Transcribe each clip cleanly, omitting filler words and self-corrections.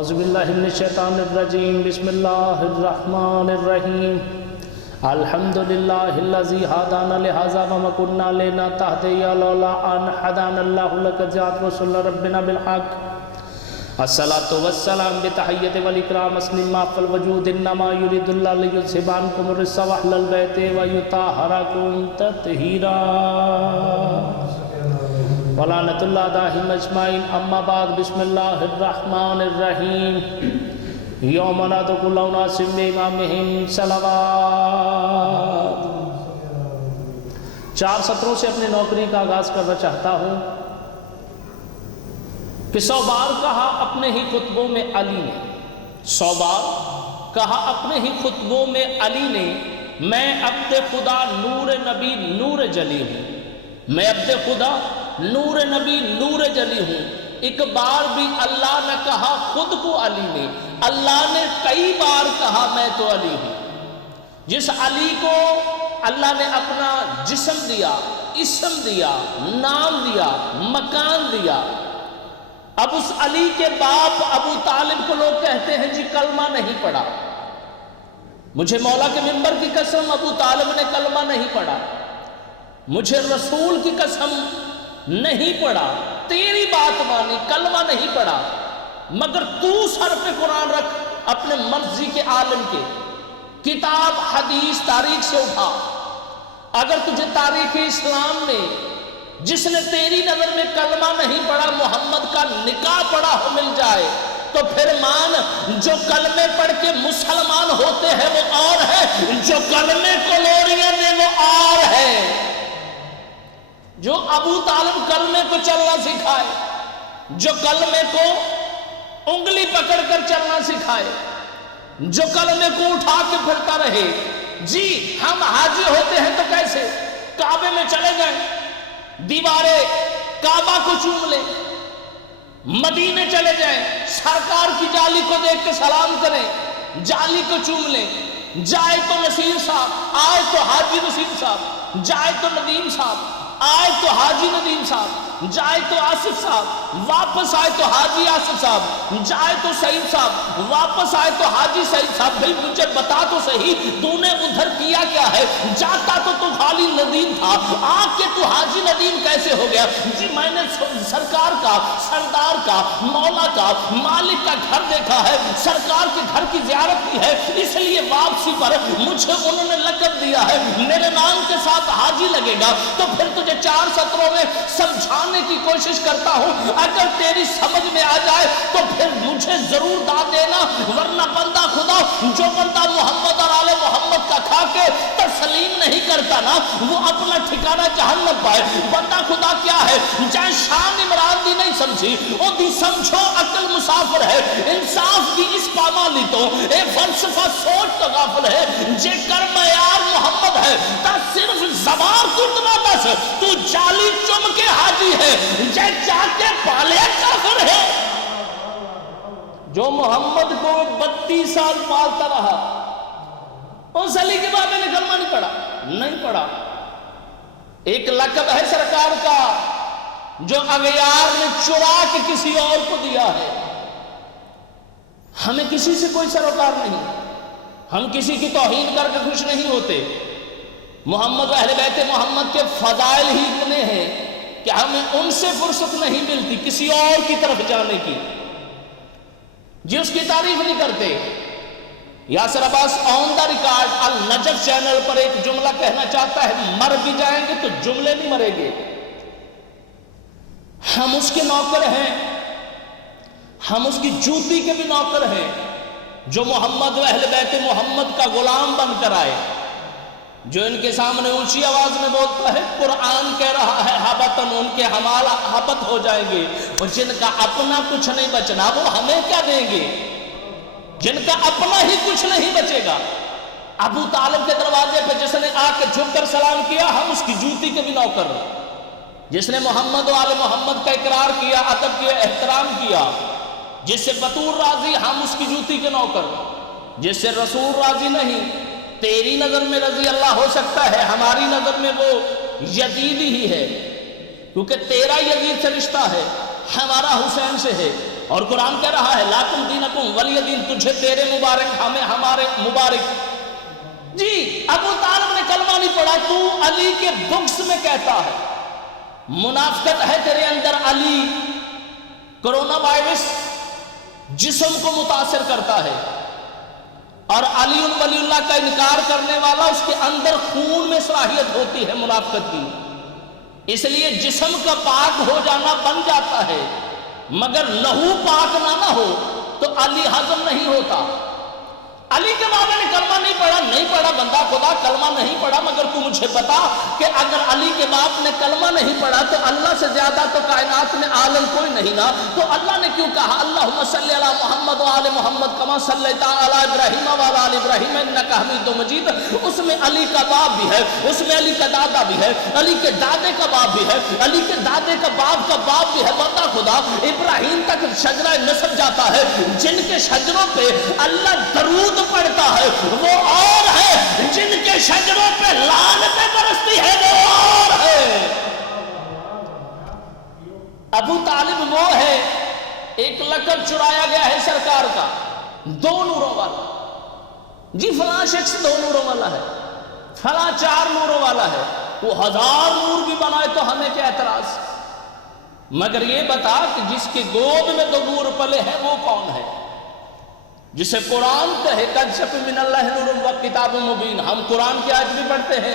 اعوذ باللہ من الشیطان الرجیم بسم اللہ الرحمن الرحیم الحمدللہ الذی ہدانا لہذا وما كنا لنهتدی لولا ان ہدانا اللہ لقد جاءت رسل ربنا بالحق الصلاۃ والسلام بتحیۃ والاکرام اسلم ما فی الوجود انما یرید اللہ لیذھب عنکم الرجس واہل البیت ویطہرکم تطہیرا ولعنت اللہ دائم اجمعین اما بعد بسم اللہ الرحمن الرحیم یوم ندعو کل اناس بامامہم صلوات۔ 4 سطروں سے اپنی نوکری کا آغاز کرنا چاہتا ہوں کہ 100 بار کہا اپنے ہی خطبوں میں علی نے، 100 بار کہا اپنے ہی خطبوں میں علی نے، میں عبد خدا نور نبی نور جلی ہوں، میں عبد خدا نور نبی نور جلی ہوں۔ ایک بار بھی اللہ نے کہا خود کو علی نے، اللہ نے کئی بار کہا میں تو علی ہوں۔ جس علی کو اللہ نے اپنا جسم دیا، اسم دیا، نام دیا، مکان دیا، اب اس علی کے باپ ابو طالب کو لوگ کہتے ہیں جی کلمہ نہیں پڑھا۔ مجھے مولا کے منبر کی قسم ابو طالب نے کلمہ نہیں پڑھا، مجھے رسول کی قسم نہیں پڑھا، تیری بات مانی کلمہ نہیں پڑھا، مگر تو سر پہ قرآن رکھ اپنے مرضی کے عالم کے، کتاب حدیث تاریخ سے اٹھا۔ اگر تجھے تاریخ اسلام میں جس نے تیری نظر میں کلمہ نہیں پڑھا محمد کا نکاح پڑھا ہو مل جائے تو پھر مان، جو کلمے پڑھ کے مسلمان ہوتے ہیں وہ اور ہے، جو کلمے کو لوریاں دے وہ اور ہے۔ جو ابو طالب کلمے کو چلنا سکھائے، جو کلمے کو انگلی پکڑ کر چلنا سکھائے، جو کلمے کو اٹھا کے پھرتا رہے، جی ہم حاجی ہوتے ہیں تو کیسے؟ کعبے میں چلے گئے، دیوارے کعبہ کو چوم لیں، مدینے چلے جائیں، سرکار کی جالی کو دیکھ کے سلام کریں، جالی کو چوم لیں، جائے تو نصیر صاحب، آئے تو حاجی نصیر صاحب، جائے تو ندیم صاحب، آئے تو حاجی ندیم صاحب، جائے تو آصف صاحب، واپس آئے تو حاجی آصف صاحب، جائے تو سعید صاحب، واپس آئے تو حاجی سعید صاحب۔ بھئی مجھے بتا تو صحیح تو نے ادھر کیا کیا ہے؟ جاتا تو خالی ندیم تھا، آ کے تو حاجی ندیم کیسے ہو گیا؟ جی میں نے سرکار کا، سردار کا، مولا کا، مالک کا گھر دیکھا ہے، سرکار کے گھر کی زیارت کی ہے، اس لیے واپسی پر مجھے انہوں نے لقب دیا ہے، میرے نام کے ساتھ حاجی لگے گا۔ تو پھر تجھے 4 سطروں میں سمجھانے کی کوشش کرتا ہوں، اگر تیری سمجھ میں آ جائے تو پھر مجھے ضرور داد دینا، ورنہ بندہ خدا جو بندہ محمد اور آل محمد کا کھا کے تسلیم نہیں کرتا نا وہ اپنا ٹھکانہ جہنم پائے۔ بندہ خدا کیا ہے؟ جائے شان عمران دی نہیں سمجھی، او دی سمجھو عقل مسافر ہے، انصاف کی اس پامالی تو اے فلسفہ سوچ تو غافل ہے، جے کر معیار محمد ہے تا صرف زبان کتنا دس تو جالی چم کے حاجی ہے، جے چاہتے پالے کافر ہے۔ جو محمد کو 32 سال پالتا رہا، اس علی کے بابے نے کلمہ نہیں پڑھا، نہیں پڑھا۔ ایک لقب ہے سرکار کا جو اغیار نے چرا کے کسی اور کو دیا ہے۔ ہمیں کسی سے کوئی سروکار نہیں، ہم کسی کی توہین کر کے خوش نہیں ہوتے۔ محمد و اہل بیت محمد کے فضائل ہی اتنے ہیں کہ ہمیں ان سے فرصت نہیں ملتی کسی اور کی طرف جانے کی، جی اس کی تعریف نہیں کرتے۔ یاسر عباس آن دا ریکارڈ النجف چینل پر ایک جملہ کہنا چاہتا ہے، مر بھی جائیں گے تو جملے نہیں مریں گے۔ ہم اس کے نوکر ہیں، ہم اس کی جوتی کے بھی نوکر ہیں، جو محمد و اہل بیت محمد کا غلام بن کر آئے، جو ان کے سامنے اونچی آواز میں بولتا ہے قرآن کہہ رہا ہے حبتن، ان کے حمال حبت ہو جائیں گے، اور جن کا اپنا کچھ نہیں بچنا وہ ہمیں کیا دیں گے؟ جن کا اپنا ہی کچھ نہیں بچے گا۔ ابو طالب کے دروازے پہ جس نے آ کے جھک کر سلام کیا ہم اس کی جوتی کے بھی نوکر، جس نے محمد و آل محمد کا اقرار کیا، ادب کیا، احترام کیا، جس سے بطور راضی ہم اس کی جوتی کے نوکر، جس سے رسول راضی نہیں۔ تیری نظر میں رضی اللہ ہو سکتا ہے، ہماری نظر میں وہ یزیدی ہی ہے، کیونکہ تیرا یزید سے رشتہ ہے، ہمارا حسین سے ہے، اور قرآن کہہ رہا ہے لاکم دینکم ولی دین، تجھے تیرے مبارک ہمیں ہمارے مبارک۔ جی ابو طالب نے کلمہ نہیں پڑھا، تو علی کے بغض میں کہتا ہے، منافقت ہے تیرے اندر علی۔ کرونا وائرس جسم کو متاثر کرتا ہے اور علی ولی اللہ کا انکار کرنے والا، اس کے اندر خون میں صلاحیت ہوتی ہے منافقت کی، اس لیے جسم کا پاک ہو جانا بن جاتا ہے، مگر لہو پاک نہ ہو تو علی ہضم نہیں ہوتا۔ علی کے بابا نے کلمہ نہیں پڑھا بندہ خدا کلمہ نہیں پڑھا، مگر تو مجھے بتا کہ اگر علی کے باپ نے کلمہ نہیں پڑھا تو اللہ سے زیادہ تو کائنات میں عالم کوئی نہیں نا، تو اللہ نے کیوں کہا اللہم صلی علی محمد وآل محمد کما صلیت علی ابراہیم وعلی آل ابراہیم انک حمید مجید؟ اس میں علی کا باپ بھی ہے، اس میں علی کا دادا بھی ہے، علی کے دادے کا باپ بھی ہے، علی کے دادے کا باپ بھی ہے۔ بندہ خدا ابراہیم تک شجرہ نسب جاتا ہے، جن کے شجروں پہ اللہ درود پڑھتا ہے وہ اور ہے، جن کے شجروں پہ لعنتیں برستی ہے وہ اور ہے۔ ابو طالب وہ ہے، ایک لقب چرایا گیا ہے سرکار کا، دو نوروں والا۔ جی فلاں شخص دو نوروں والا ہے، فلاں چار نوروں والا ہے، وہ 1000 نور بھی بنائے تو ہمیں کیا اعتراض؟ مگر یہ بتا کہ جس کے گود میں دو نور پلے ہیں وہ کون ہے؟ جسے قرآن کہے قد جاءکم من اللہ نور و کتاب مبین۔ ہم قرآن کی آیت بھی پڑھتے ہیں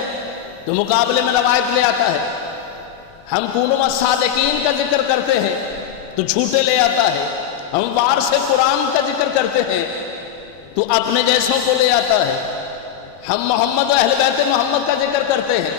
تو مقابلے میں روایت لے آتا ہے، ہم کونوا الصادقین کا ذکر کرتے ہیں تو جھوٹے لے آتا ہے، ہم وار سے قرآن کا ذکر کرتے ہیں تو اپنے جیسوں کو لے آتا ہے، ہم محمد و اہل بیت محمد کا ذکر کرتے ہیں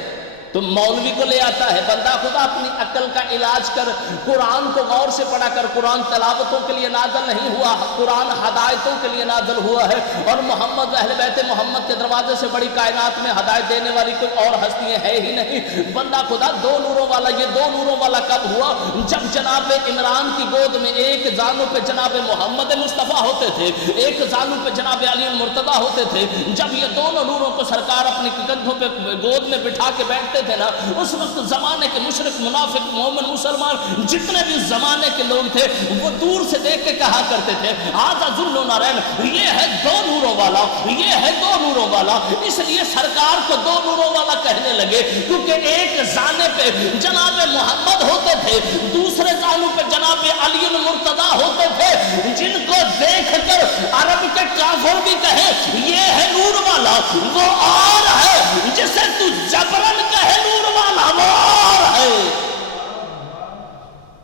تو مولوی کو لے آتا ہے۔ بندہ خدا اپنی عقل کا علاج کر، قرآن کو غور سے پڑھا کر۔ قرآن تلاوتوں کے لیے نازل نہیں ہوا، قرآن ہدایتوں کے لیے نازل ہوا ہے، اور محمد اہل بیت محمد کے دروازے سے بڑی کائنات میں ہدایت دینے والی کوئی اور ہستیاں ہے ہی نہیں۔ بندہ خدا دو نوروں والا، یہ دو نوروں والا کب ہوا؟ جب جناب عمران کی گود میں ایک زانو پہ جناب محمد مصطفیٰ ہوتے تھے، ایک زانو پہ جناب علی المرتضیٰ ہوتے تھے۔ جب یہ دونوں نوروں کو سرکار اپنی کندھوں پہ گود میں بٹھا کے بیٹھتے تھے نا، اس وقت زمانے کے مشرک منافق مومن مسلمان جتنے بھی زمانے کے لوگ تھے وہ دور سے دیکھ کے کہا کرتے تھے ھذا ذو نورین، یہ ہے دو نوروں والا، یہ ہے دو نوروں والا۔ اس لیے سرکار کو دو نوروں والا کہنے لگے کیونکہ ایک زانے پہ جناب محمد ہوتے تھے، دوسرے زانوں پہ جناب علی المرتضیٰ ہوتے تھے، جن کو دیکھ کر عرب کے کافر بھی کہے یہ ہے نور والا وہ اور ہے، جسے تو جبرن کہے نور والا وہ اور ہے،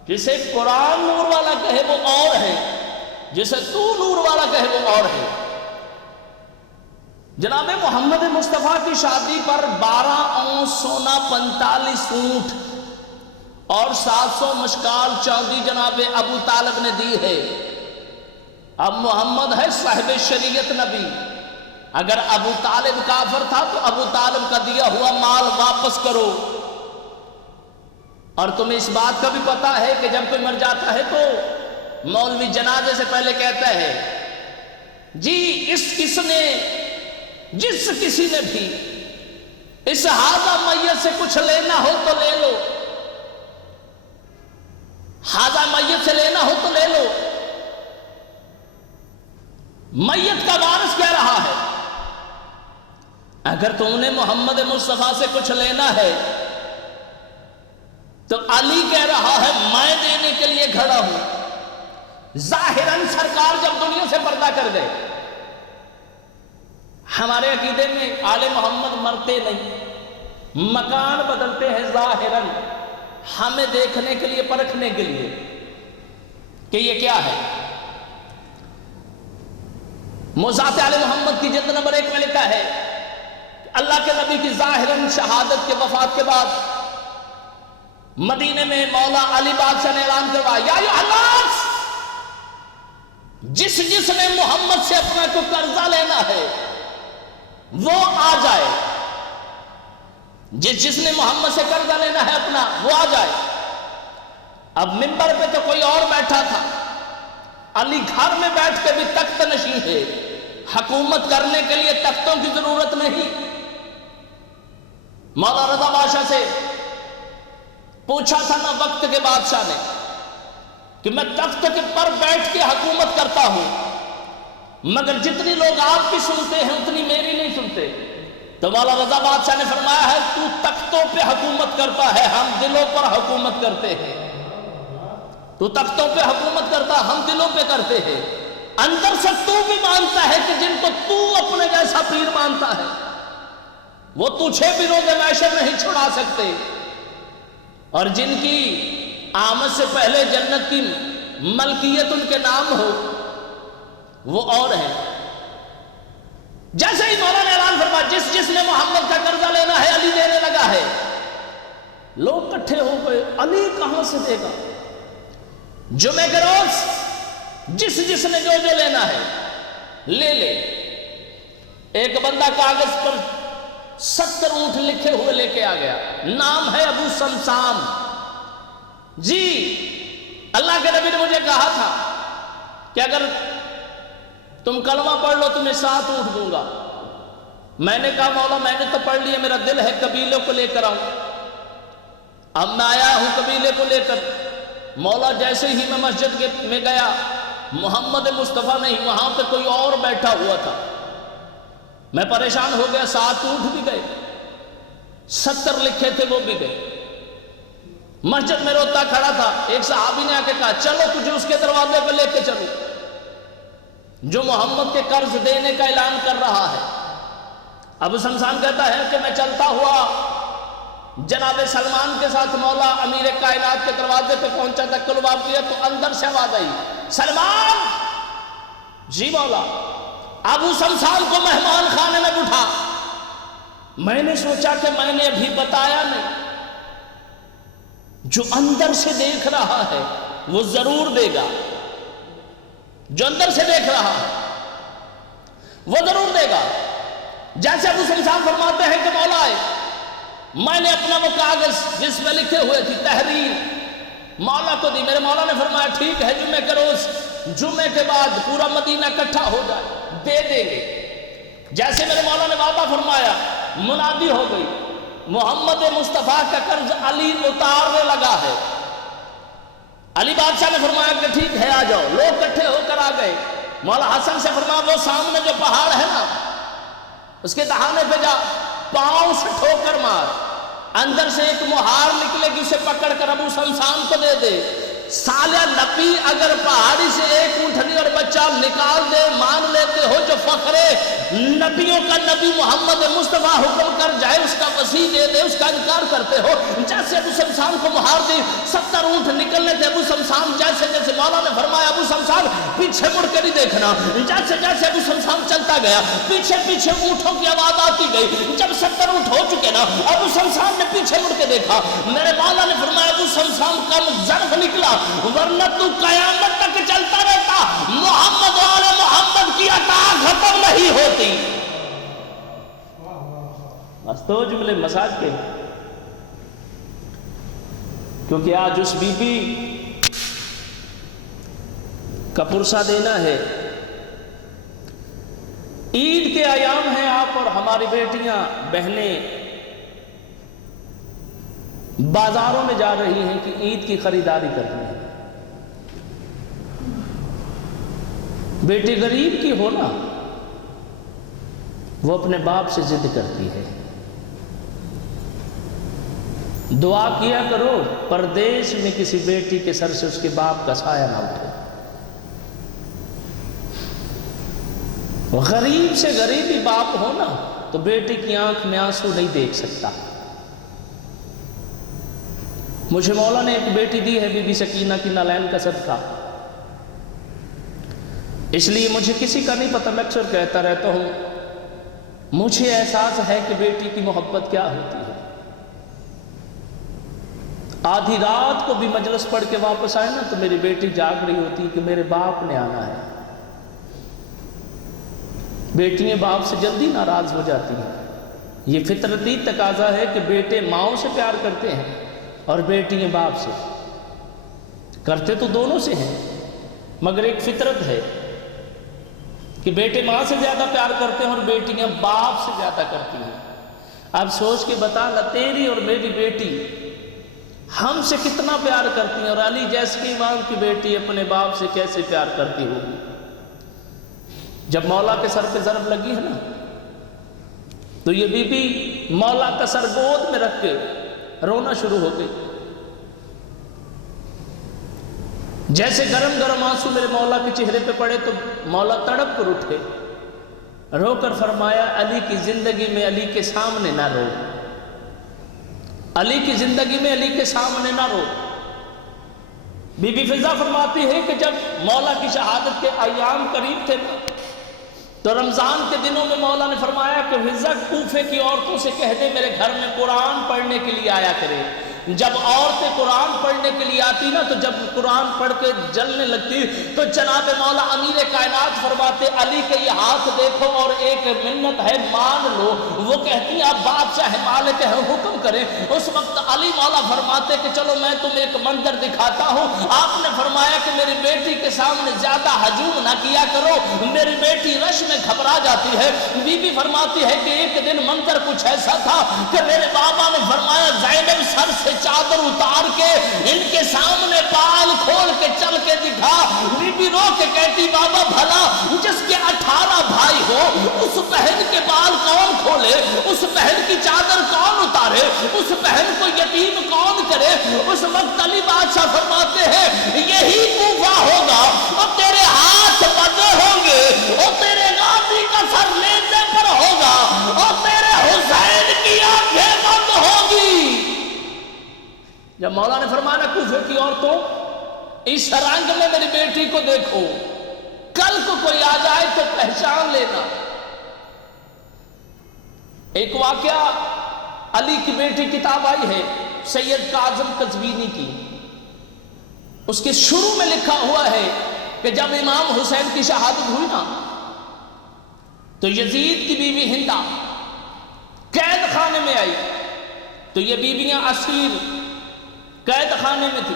جسے قرآن نور والا کہے وہ اور ہے، جسے تو نور والا کہے وہ اور ہے۔ جناب محمد مصطفیٰ کی شادی پر 12 اونس سونا، 45 اونٹ اور 700 مشکال چاندی جناب ابو طالب نے دی ہے۔ اب محمد ہے صاحب شریعت نبی، اگر ابو طالب کافر تھا تو ابو طالب کا دیا ہوا مال واپس کرو۔ اور تمہیں اس بات کا بھی پتا ہے کہ جب کوئی مر جاتا ہے تو مولوی جنازے سے پہلے کہتا ہے جی جس کسی نے بھی اس ہاذا میت سے کچھ لینا ہو تو لے لو، ہاذا میت سے لینا ہو تو لے لو۔ میت کا وارث کہہ رہا ہے اگر تم نے محمد مصطفیٰ سے کچھ لینا ہے تو علی کہہ رہا ہے میں دینے کے لیے کھڑا ہوں۔ ظاہراً سرکار جب دنیا سے پردہ کر گئے، ہمارے عقیدے میں آل محمد مرتے نہیں، مکان بدلتے ہیں ظاہراً، ہمیں دیکھنے کے لیے، پرکھنے کے لیے کہ یہ کیا ہے۔ موضوعات آل محمد کی جلد نمبر 1 میں لکھا ہے اللہ کے نبی کی ظاہراً شہادت کے وفات کے بعد مدینے میں مولا علی بادشاہ نے اعلان کروایا یا ایھا الناس، جس نے محمد سے اپنا کو قرضہ لینا ہے وہ آ جائے، جس نے محمد سے قرضہ لینا ہے اپنا وہ آ جائے۔ اب منبر پہ تو کوئی اور بیٹھا تھا، علی گھر میں بیٹھ کے بھی تخت نشین ہے، حکومت کرنے کے لیے تختوں کی ضرورت نہیں۔ مولا رضا بادشاہ سے پوچھا تھا نا وقت کے بادشاہ نے کہ میں تخت کے پر بیٹھ کے حکومت کرتا ہوں، مگر جتنی لوگ آپ کی سنتے ہیں اتنی میری نہیں سنتے۔ تو مولا رضا بادشاہ نے فرمایا ہے تو تختوں پہ حکومت کرتا ہے، ہم دلوں پر حکومت کرتے ہیں۔ تو تختوں پہ حکومت کرتا ہے، ہم دلوں پہ کرتے ہیں۔ اندر سے تو بھی مانتا ہے کہ جن کو تو اپنے جیسا پیر مانتا ہے وہ تجھے بھی روز محشر نہیں چھڑا سکتے، اور جن کی آمد سے پہلے جنت کی ملکیت ان کے نام ہو وہ اور ہیں۔ جیسے ہی مولا نے اعلان فرمایا جس نے محمد کا قرضہ لینا ہے علی دینے لگا ہے، لوگ اکٹھے ہو گئے، علی کہاں سے دے گا؟ جمعے کے روز جس نے جو لینا ہے لے لے۔ ایک بندہ کاغذ پر 70 اونٹ لکھے ہوئے لے کے آ گیا، نام ہے ابو سمسام۔ جی اللہ کے نبی نے مجھے کہا تھا کہ اگر تم کلمہ پڑھ لو تمہیں 7 اونٹ دوں گا۔ میں نے کہا مولا میں نے تو پڑھ لیا، میرا دل ہے قبیلے کو لے کر آؤں۔ اب میں آیا ہوں قبیلے کو لے کر۔ مولا جیسے ہی میں مسجد میں گیا، محمد مصطفیٰ نہیں، وہاں پہ کوئی اور بیٹھا ہوا تھا۔ میں پریشان ہو گیا، 7 اونٹ بھی گئے، 70 لکھے تھے وہ بھی گئے۔ مسجد میں روتا کھڑا تھا، ایک صحابی نے آ کے کہا چلو تجھے اس کے دروازے پہ لے کے چلو جو محمد کے قرض دینے کا اعلان کر رہا ہے۔ ابو سمسام کہتا ہے کہ میں چلتا ہوا جناب سلمان کے ساتھ مولا امیر کائنات کے دروازے پہ پہنچا تھا، کلباب کیا تو اندر سے آواز آئی، سلمان! جی مولا۔ ابو سمسام کو مہمان خانے میں بٹھا۔ میں نے سوچا کہ میں نے ابھی بتایا نہیں، جو اندر سے دیکھ رہا ہے وہ ضرور دے گا، جو اندر سے دیکھ رہا ہے وہ ضرور دے گا۔ جیسے ابو سمسام فرماتے ہیں کہ مولا میں نے اپنا وہ کاغذ جس میں لکھے ہوئے تھی تحریر مولا کو دی۔ میرے مولا نے فرمایا ٹھیک ہے، جمعے کے روز، جمعے کے بعد پورا مدینہ اکٹھا ہو جائے دے دیں گے۔ جیسے میرے مولا نے وعدہ فرمایا، منادی ہو گئی، محمد مصطفیٰ کا قرض علی اتارنے لگا ہے۔ علی بادشاہ نے فرمایا کہ ٹھیک ہے آ جاؤ۔ لوگ اکٹھے ہو کر آ گئے۔ مولا حسن سے فرمایا وہ سامنے جو پہاڑ ہے نا اس کے دہانے پہ جا، پاؤں سے ٹھوکر مار، اندر سے ایک مہار نکلے گی، اسے پکڑ کر ابو سمسام کو دے دے۔ سالہ نبی اگر پہاڑی سے ایک اونٹنی اور بچہ نکال دے، مان لیتے ہو جو فخر نبیوں کا نبی محمد مصطفیٰ حکم کر جائے اس کا وسیع دے دے، اس کا انکار کرتے ہو۔ جیسے ابو سمسام کو مہار دی، 70 اونٹ نکلنے تھے۔ ابو سمسام جیسے مولا نے فرمایا ابو سمسام پیچھے مڑ کے نہیں دیکھنا۔ جیسے ابو سمسام چلتا گیا، پیچھے اونٹوں کی آواز آتی گئی۔ جب 70 اونٹ ہو چکے نا، ابو سمسام نے پیچھے مڑ کے دیکھا، میرے مولا نے فرمایا ابو سمسام کا ظرف نکلا، ورنہ تو قیامت تک چلتا رہتا، محمد اور محمد کی عطا ختم نہیں ہوتی۔ بس تو جملے مساج کے، کیونکہ آج اس بی بی کا پرسہ دینا ہے۔ عید کے ایام ہیں، آپ اور ہماری بیٹیاں بہنیں بازاروں میں جا رہی ہیں کہ عید کی خریداری کرنی ہے۔ بیٹی غریب کی ہو نا، وہ اپنے باپ سے ضد کرتی ہے۔ دعا کیا کرو پردیس میں کسی بیٹی کے سر سے اس کے باپ کا سایہ نہ اٹھے۔ غریب سے غریبی باپ ہو نا تو بیٹی کی آنکھ میں آنسو نہیں دیکھ سکتا۔ مجھے مولا نے ایک بیٹی دی ہے، بی بی سکینہ کی نالین کا صدقہ، اس لیے مجھے کسی کا نہیں پتہ، میں اکثر کہتا رہتا ہوں مجھے احساس ہے کہ بیٹی کی محبت کیا ہوتی ہے۔ آدھی رات کو بھی مجلس پڑھ کے واپس آئے نا تو میری بیٹی جاگ رہی ہوتی کہ میرے باپ نے آنا ہے۔ بیٹیاں باپ سے جلدی ناراض ہو جاتی ہیں۔ یہ فطرتی تقاضا ہے کہ بیٹے ماؤں سے پیار کرتے ہیں اور بیٹیاں باپ سے۔ کرتے تو دونوں سے ہیں، مگر ایک فطرت ہے کہ بیٹے ماں سے زیادہ پیار کرتے ہیں اور بیٹیاں باپ سے زیادہ کرتی ہیں۔ اب سوچ کے بتا نا، تیری اور میری بیٹی ہم سے کتنا پیار کرتی ہیں، اور علی جیسے کہ امام کی بیٹی اپنے باپ سے کیسے پیار کرتی ہوگی۔ جب مولا کے سر پہ ضرب لگی ہے نا، تو یہ بی بی مولا کا سر گود میں رکھ کے رونا شروع ہو گئی۔ جیسے گرم گرم آنسو میرے مولا کے چہرے پہ پڑے تو مولا تڑپ کر اٹھے، رو کر فرمایا علی کی زندگی میں علی کے سامنے نہ رو، علی کی زندگی میں علی کے سامنے نہ رو۔ بی بی فضا فرماتی ہے کہ جب مولا کی شہادت کے ایام قریب تھے نا، تو رمضان کے دنوں میں مولا نے فرمایا کہ فضا کوفے کی عورتوں سے کہہ دے میرے گھر میں قرآن پڑھنے کے لیے آیا کرے۔ جب عورتیں قرآن پڑھنے کے لیے آتی نا، تو جب قرآن پڑھ کے جلنے لگتی تو جناب مولا امیر کائنات فرماتے علی کے یہ ہاتھ دیکھو اور ایک منت ہے مان لو۔ وہ کہتی آپ بادشاہ مالک ہے حکم کریں۔ اس وقت علی مولا فرماتے کہ چلو میں تمہیں ایک منظر دکھاتا ہوں۔ آپ نے فرمایا کہ میری بیٹی کے سامنے زیادہ ہجوم نہ کیا کرو، میری بیٹی رش میں گھبرا جاتی ہے۔ بی بی فرماتی ہے کہ ایک دن منظر کچھ ایسا تھا کہ میرے بابا نے فرمایا زینب سر سے چادر اتار کے ان کے سامنے بال کھول کے چل کے دکھا۔ بی بی رو کے کہتی بابا بھلا جس کے 18 بھائی ہو اس بہن کے بال کون کھولے، اس بہن کی چادر کون اتارے، اس بہن کو یتیم کون کرے۔ اس وقت علی بادشاہ فرماتے ہیں یہی کوفہ ہوگا اور تیرے ہاتھ بندے ہوں گے اور تیرے غازی کا سر لینے پر ہوگا اور تیرے حسین کی آنکھیں بند ہوگی۔ جب مولا نے فرمایا کوفے کی عورتوں اس رنگ میں میری بیٹی کو دیکھو، کل کو کوئی آ جائے تو پہچان لینا۔ ایک واقعہ علی کی بیٹی کتاب آئی ہے سید کاظم قزوینی کی، اس کے شروع میں لکھا ہوا ہے کہ جب امام حسین کی شہادت ہوئی نا، تو یزید کی بیوی ہندا قید خانے میں آئی، تو یہ بیویاں اسیر قید خانے میں تھی،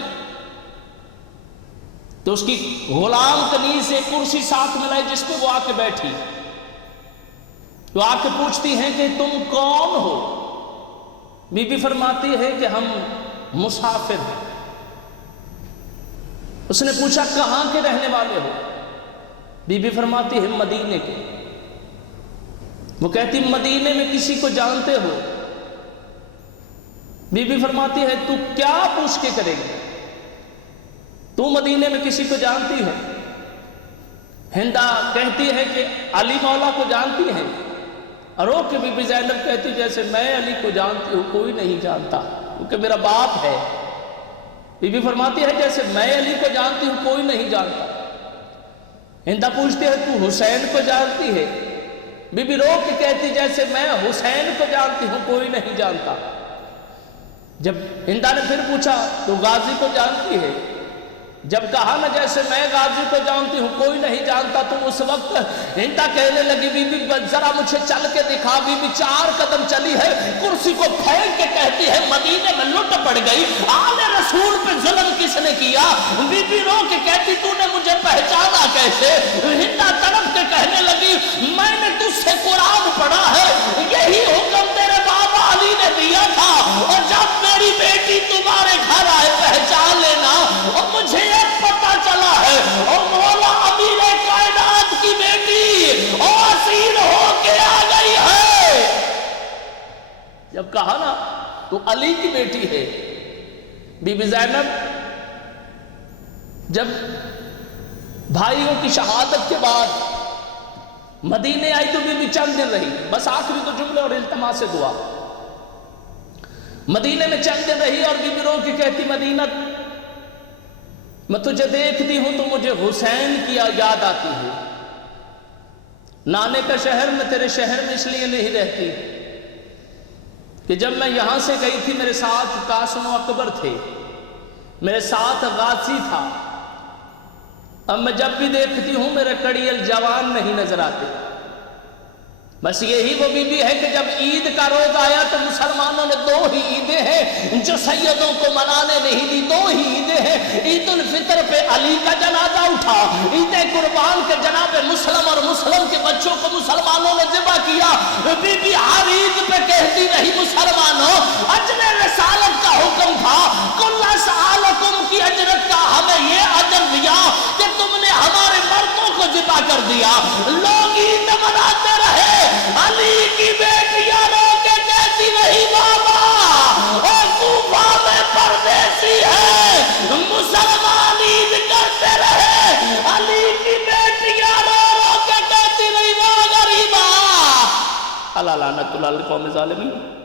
تو اس کی غلام کنیز ایک کرسی ساتھ میں لائی جس پہ وہ آ کے بیٹھی، تو آ کے پوچھتی ہیں کہ تم کون ہو؟ بی بی فرماتی ہے کہ ہم مسافر ہیں۔ اس نے پوچھا کہاں کے رہنے والے ہو؟ بی بی فرماتی ہے مدینے کے۔ وہ کہتی مدینے میں کسی کو جانتے ہو؟ بی بی فرماتی ہے تو کیا پوچھ کے کرے گی، تو مدینے میں کسی کو جانتی ہے؟ ہندا کہتی ہے کہ علی مولا کو جانتی ہے، اور وہ کہ بی بی زینب کہتی جیسے میں علی کو جانتی ہوں کوئی نہیں جانتا کیونکہ میرا باپ ہے۔ بی بی فرماتی ہے جیسے میں علی کو جانتی ہوں کوئی نہیں جانتا۔ ہندا پوچھتی ہے تو حسین کو جانتی ہے؟ بی بی رو کے کہتی جیسے میں حسین کو جانتی ہوں کوئی نہیں جانتا۔ جب ہندا نے پھر پوچھا تو غازی کو جانتی ہے؟ جب کہا نا جیسے میں غازی کو جانتی ہوں کوئی نہیں جانتا، تو اس وقت ہندا کہنے لگی بی بی ذرا مجھے چل کے دکھا۔ بی بی 4 قدم چلی ہے، کرسی کو پھینک کے کہتی ہے مدینے میں لٹ پڑ گئی، آل رسول پہ ظلم کس نے کیا؟ بی بی رو کے کہتی تو نے مجھے پہچانا کیسے؟ ہندا تڑپ کے کہنے لگی میں نے تجھ سے قرآن پڑھا ہے، یہی حکم تیرے بابا علی نے دیا تھا، اور جب میری بیٹی تمہارے گھر آئے پہچان لینا۔ اور مجھے ایک پتہ چلا ہے اور مولا امیر کائنات کی بیٹی اور اسیر ہو کے آ گئی ہے۔ جب کہا نا تو علی کی بیٹی ہے۔ بی بی زینب جب بھائیوں کی شہادت کے بعد مدینے آئی تو بی بی چند دن رہی، بس آخری تو جملے اور التماس سے دعا۔ مدینے میں چند دن رہی اور بی بی رو کی کہتی مدینہ میں تجھے دیکھتی ہوں تو مجھے حسین کی یاد آتی ہے، نانے کا شہر میں تیرے شہر میں اس لیے نہیں رہتی کہ جب میں یہاں سے گئی تھی میرے ساتھ قاسم و اکبر تھے، میرے ساتھ غازی تھا، اب میں جب بھی دیکھتی ہوں میرے کڑیل جوان نہیں نظر آتے۔ بس یہی وہ بی بی ہے کہ جب عید کا روز آیا تو مسلمانوں نے 2 ہی عیدیں ہیں جو سیدوں کو منانے نہیں دی، 2 ہی عیدیں ہیں۔ عید الفطر پہ علی کا جنازہ اٹھا، عید قربان کے جناب مسلم اور مسلم کے بچے بچوں کو مسلمانوں نے ذبح کیا. بی بی حریز پہ کہتی رہی مسلمانوں اجر رسالت کا حکم تھا, کل اسعالکم کی اجرت کا ہمیں یہ اجر دیا کہ تم نے ہمارے مردوں کو ذبح کر دیا. لوگ عید مناتے رہے, علی کی بیٹیاں رو کے کہتی رہی بابا اور کوفہ میں پردیسی ہے, مسلمان عید کرتے رہے, علی کی بیٹیاں رو رو کے کہتی رہی وہ غریبا. اللہ لعنت اللہ علی قوم ظالمین.